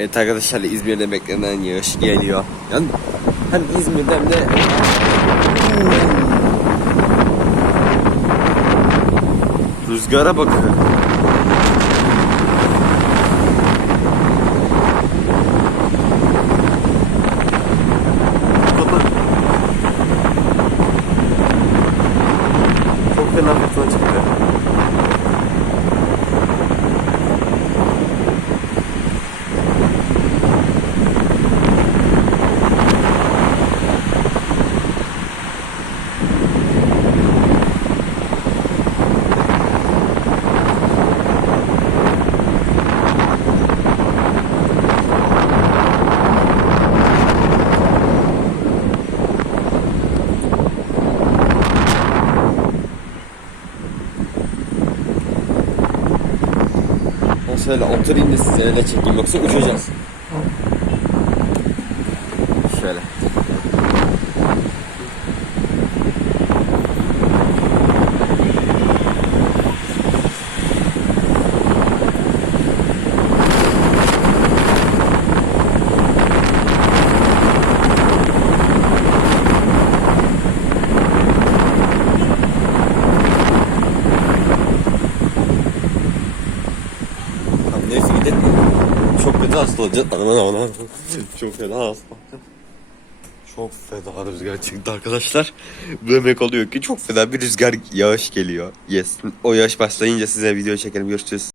Evet arkadaşlar İzmir'de beklenen yağış geliyor. Yani hani İzmir'den de Rüzgara bakın. Çok fena fırtına çıktı. Şöyle oturayım da size öyle çekeyim yoksa uçacağız. Şöyle. Çok kötü hasta olacağız. Aman aman. Çok fena hasta olacağız. Çok fena rüzgar çıktı arkadaşlar. Bu demek oluyor ki çok fena bir rüzgar yağış geliyor. Yes. O yağış başlayınca size video çekelim. Görüşürüz.